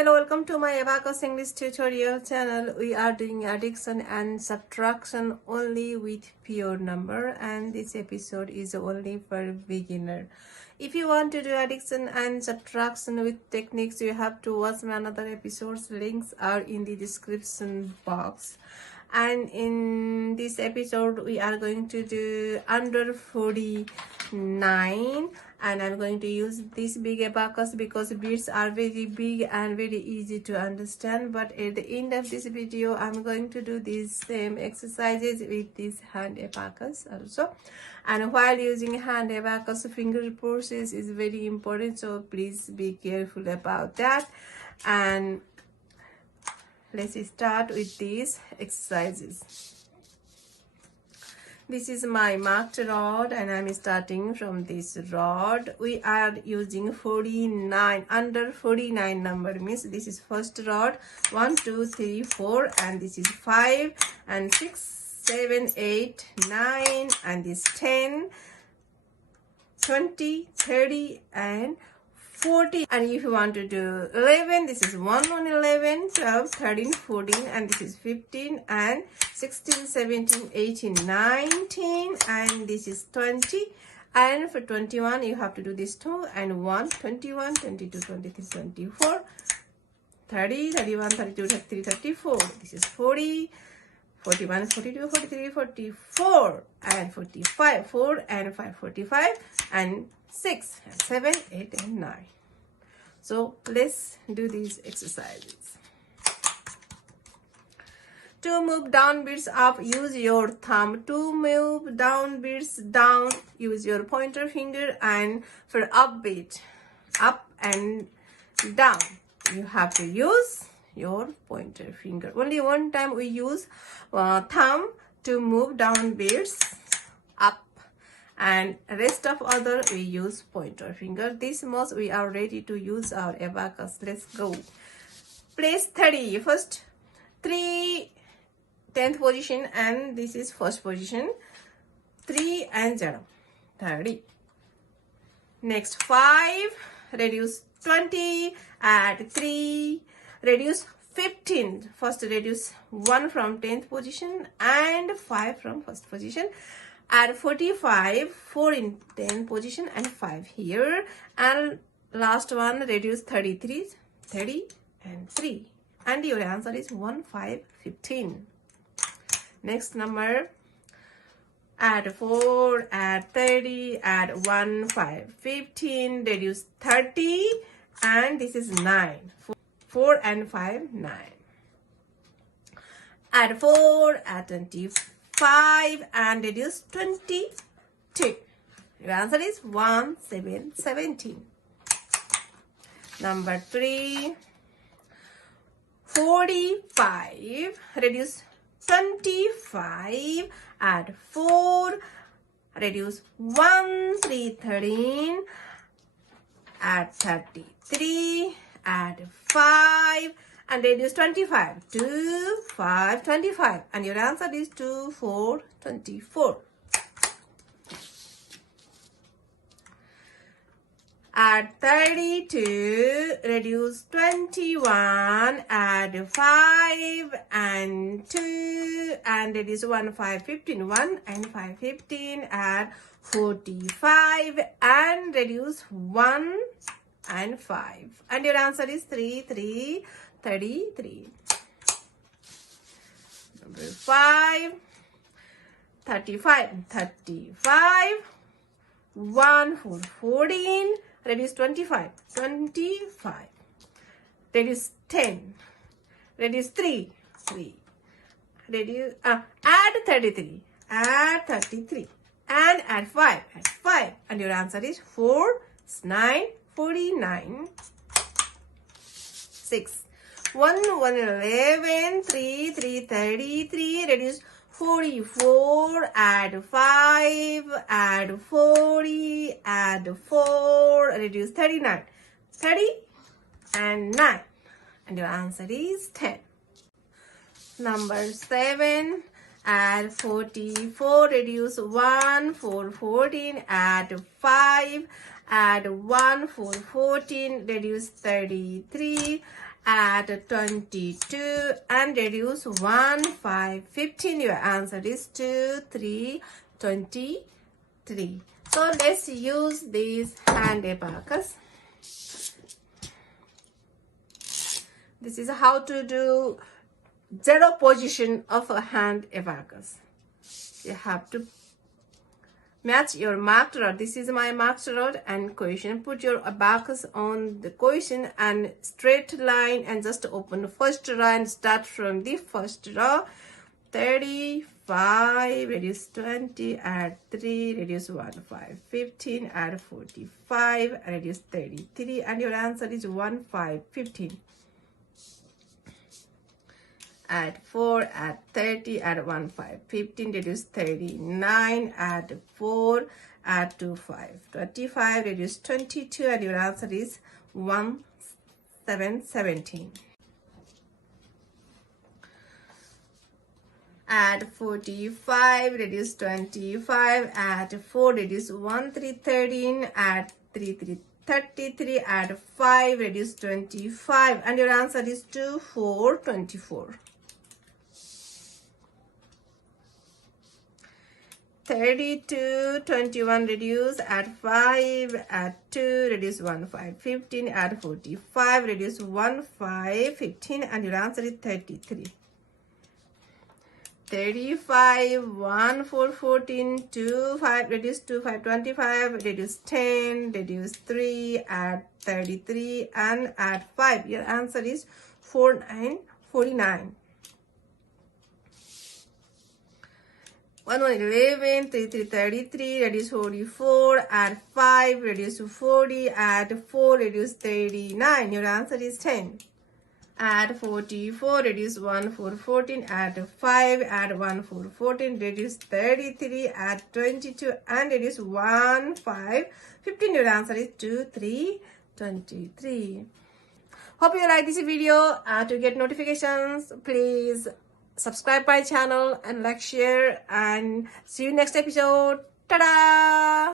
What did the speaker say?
Hello, welcome to my Abacus English tutorial channel. We are doing addition and subtraction only with pure number, and this episode is only for beginner. If you want to do addition and subtraction with techniques, you have to watch my another episodes. Links are in the description box. And in this episode we are going to do under 49, and I'm going to use this big abacus because beads are very big and very easy to understand. But at the end of this video I'm going to do these same exercises with this hand abacus also. And while using hand abacus, finger process is very important, so please be careful about that. And let's start with these exercises. This is my marked rod and I'm starting from this rod. We are using 49, under 49 number means this is first rod, 1, 2, 3, 4, and this is 5 and 6, 7, 8, 9, and this 10, 20, 30, and 40. And if you want to do 11, this is 1 on 11, 12, 13, 14, and this is 15, and 16, 17, 18, 19, and this is 20. And for 21 you have to do this 2 and 1, 21, 22, 23, 24, 30, 31, 32, 33, 34. This is 40, 41, 42, 43, 44, and 45, 4 and 5, 45, and 6, 7, 8, and 9. So let's do these exercises. To move down beats up, use your thumb. To move down beats down, use your pointer finger. And for up beat, up and down, you have to use your pointer finger. Only one time we use thumb to move down beats up, and rest of other we use pointer finger. This much we are ready to use our abacus. Let's go. Place 30. First 3 10th position, and this is first position. 3 and 0, 30. Next 5, reduce 20, add 3, reduce 15. First reduce 1 from 10th position and 5 from first position. Add 45, 4 in 10th position and 5 here. And last one, reduce 33, 30 and 3. And your answer is 1, 5, 15. Next number, add 4, add 30, add 1, 5, 15, reduce 30, and this is 9. 4 and 5, 9. Add 4, add 25, and reduce 22. Your answer is 1, 7, 17. Number 3, 45, reduce 25, add 4, reduce 1, 3, 13, add 33, add 5, and reduce 25, 2, 5, 25, and your answer is 2, 4, 24. Add 32, reduce 21, add 5 and 2, and reduce 1, 5, 15, 1 and 5, 15, add 45, and reduce 1 and 5. And your answer is 3, 3, 33. Number 5, 35, 35, 1, 4, 14, reduce 25, 25, reduce 10, reduce 3, 3, reduce, add 33, add 33, and add 5, and your answer is 4, 9, 49, 6, 1, 1, 11, 3, 3, 33, reduce 44, add 5, add 40, add 4, reduce 39, 30 and 9, and your answer is 10. Number 7, add 44, reduce 1, 4, 14, add 5, add 1, 4, 14, reduce 33, add 22 and reduce 1, 5, 15. Your answer is 2, 3, 23. So let's use this hand abacus. This is how to do zero position of a hand abacus. You have to match your marked rod. This is my marked rod and question. Put your abacus on the question and straight line and just open the first row and start from the first row. 35, reduce 20, add 3, reduce 1, 5, 15, add 45, reduce 33, and your answer is 1, 5, 15. Add 4, add 30, add 1, 5, 15, reduce 39, add 4, add 2, 5, 25, reduce 22, and your answer is 1, 7, 17. Add 45, reduce 25, add 4, reduce 1, 3, 13, add 3, 3, 33, add 5, reduce 25, and your answer is 2, 4, 24. 32, 21, reduce, add 5, add 2, reduce 1, 5, 15, add 45, reduce 1, 5, 15, and your answer is 33. 35, 1, 4, 14, 2, 5, reduce 2, 5, 25, reduce 10, reduce 3, add 33, and add 5. Your answer is 4, 9, 49. 1, 1, 11, 3, 3, 33, reduce 44, add 5, reduce 40, add 4, reduce 39. Your answer is 10. Add 44, reduce 1, 4, 14, add 5, add 1, 4, 14, reduce 33, add 22, and reduce 1, 5, 15. Your answer is 2, 3, 23. Hope you like this video. To get notifications, please subscribe my channel and like, share, and see you next episode. Ta-da!